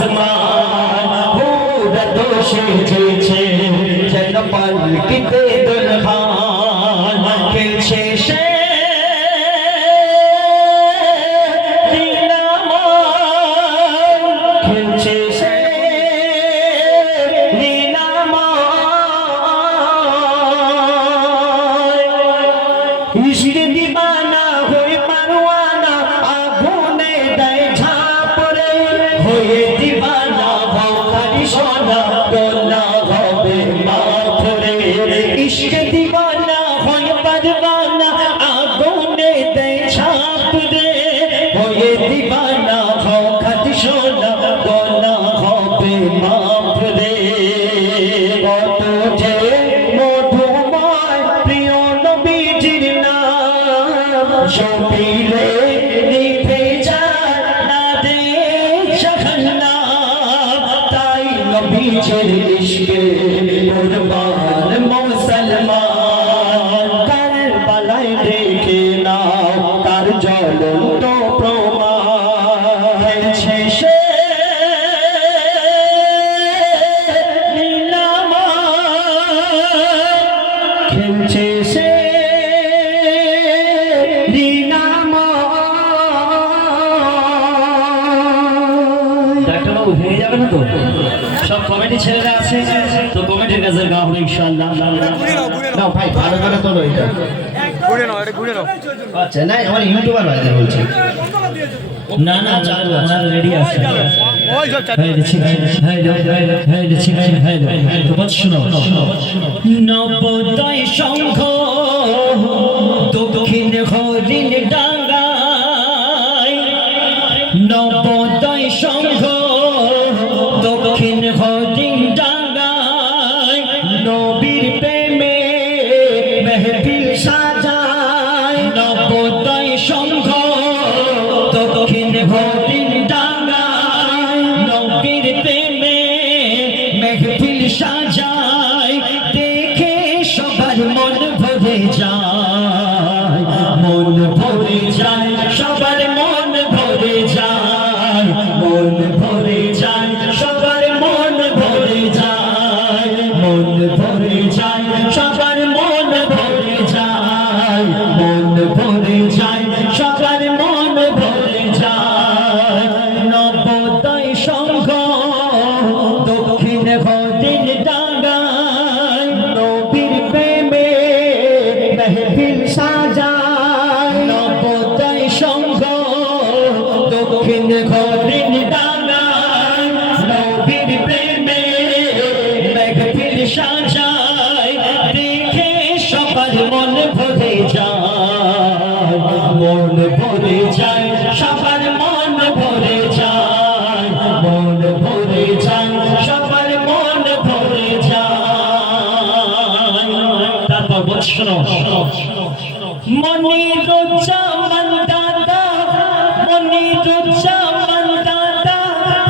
আসমান পুরা দোষে যেছে যেন পালকিতে দুলহান খেলছে সে इश्क दीवाना होए परवाना आगुने दे झापरे होए दीवाना भौकारी सोना गोला होबे माथरे इश्क दीवाना होए परवाना आगुने दे झापरे होए दीवाना भौकारी सोना गोला होबे माथरे कत जे मधुमय प्रिय नबीजिर शोभीले निभे যায় না দে জাহান্না তাই নবীজির ইশকে কুরবান মুসলমান কারবালায় দেখে নাও তার জ্বলন্ত প্রমাণ শেষে খেলছে সে सब कमेटी ছেলেরা আছে তো কমেটির কাছে গাও হবে ইনশাআল্লাহ নাও ভাই ভালো করে তোলো এটা ঘুরে নাও এটা ঘুরে নাও আচ্ছা না আমার ইউটিউবার ভাইদের বলছি না না চালু আপনারা রেডি আছে ওই সব চালু হ্যাঁ দেখছি হ্যাঁ তো বল শুনো নবদয় সংঘ দক্ষিণ হরিণ ডাঙ্গায় নবদয় সংঘ দক্ষিণ হরিণ ডাঙ্গায় নবীর প্রেমে মেহফিল সাজায় নবোদয় সংঘ দক্ষিণ হরিণ ডাঙ্গায় নবীর প্রেমে মেহফিল সাজায় দেখে সবার মন ভরে যায় মন ভরে যায় সবার মন ভরে যায় মন ভরে যায় সবার মন ভরে যায় মন ভরে যায় সবার মন ভরে যায় মন ভরে যায় সবার মন ভরে যায় নবোদয় সংঘ দক্ষিণ হরিণ ডাঙ্গায় নবীর প্রেমে মেহফিল সাজায় নবোদয় সংঘ দক্ষিণ হরিণ ডাঙ্গায় নবীর প্রেমে মেহফিল সাজায় দেখে সবার মন ভরে যায় মন ভরে যায় সবার মন ভরে যায় মন ভরে যায় সবার মন ভরে যায় তারপর বল শোনো মনিরুজ্জামান দাদা মনিরুজ্জামান দাদা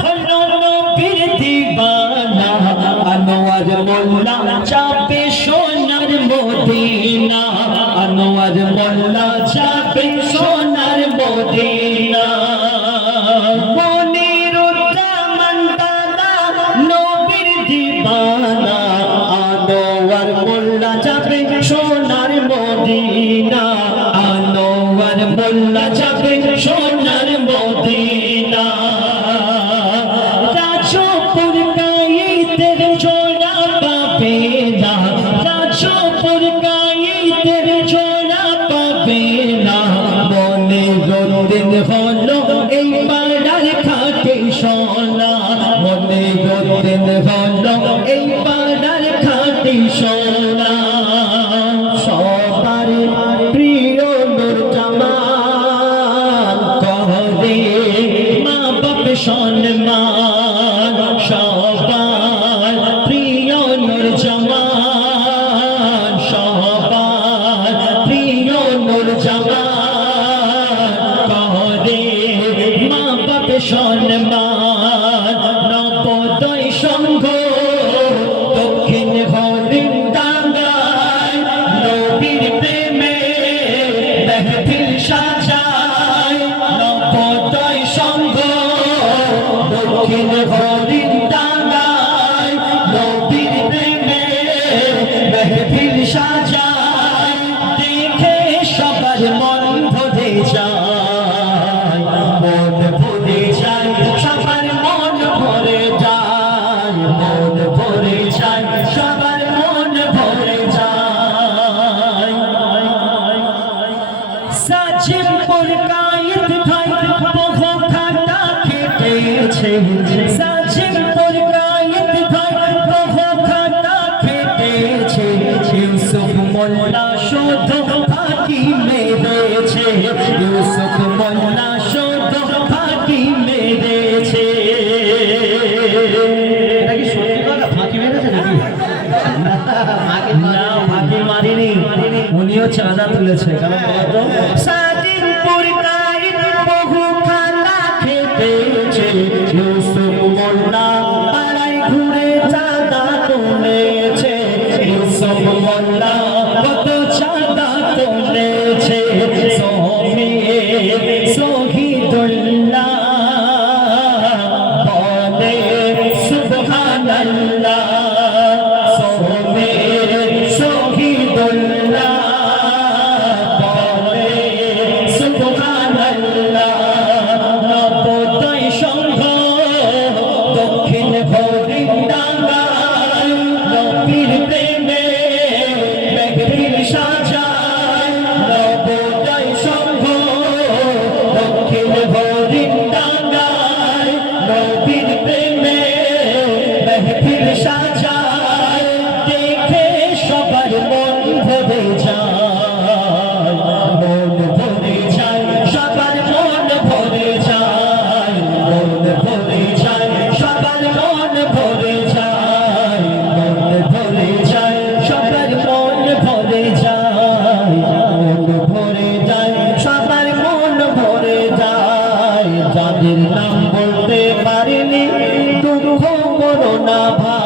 হলো নবীর দিওয়ানা আনোয়ার মোল্লা যাবে সোনার মদিনা আনোয়ার মোল্লা যাবে সোনার মদিনা মনিরুজ্জামান দাদা নবীর দিওয়ানা আনোয়ার মোল্লা যাবে সোনার মদিনা আনোয়ার মোল্লা যাবে সোনার মদিনা রাজপুর গাইতের জোড়া পাবে না রাজপুর গাইতের জোড়া পাবে না মনে রোদিন হলো এই পাড়ার খাটে সোনা মনে রোদিন হলো এই পাড়ার খাটে সোনা সবার প্রিয় নূরজামান করে মা বাপ সম্মান সবার প্রিয় নূরজামান সবার প্রিয় নূরজামান করে মা বাপ সম্মান নবোদয় সংঘ দক্ষিণ হরিণ ডাঙ্গায় নবীর প্রেমে মেহফিল সাজায় নবোদয় সংঘ দক্ষিণ সাজিমপুর গায়েত ভাই বহু খানা খেটেছে ইউসুফ মোল্লা শুধু ফাঁকি মেরেছে ইউসুফ মোল্লা শুধু ফাঁকি মেরেছে এটা কি সত্যি কথা ফাঁকি মেরেছে নাকি না ফাঁকি মারিনি উনিও চাঁদা তুলেছে কারণ সাজিমপুর গায়েত বহু খানা খেটেছে ইউসুফ মোল্লা পাড়ায় ঘুরে চাঁদা তুলেছে ইউসুফ মোল্লা কত চাঁদা তুলেছে শহীদুল্লাহ বলে সুবহানাল্লাহ শহীদুল্লাহ বলে সুবহানাল্লাহ নবোদয় সংঘ দক্ষিণ হরিণডাঙ্গায় নবীর প্রেমে মেঘের সাজায় নবোদয় সংঘ দক্ষিণ হরিণডাঙ্গায় নবীর প্রেমে মেঘের সাজায় দেখে সবার মন ভরে যায় মন ভরে যায় সবার মন ভরে যায় মন ভরে যায় সবার মন ভরে যায় মন ভরে যায় সবার মন ভরে যায় মন ভরে যায় সবার মন ভরে যায় যাদের নাম বলতে পারিনি দুঃখ করো না ভাই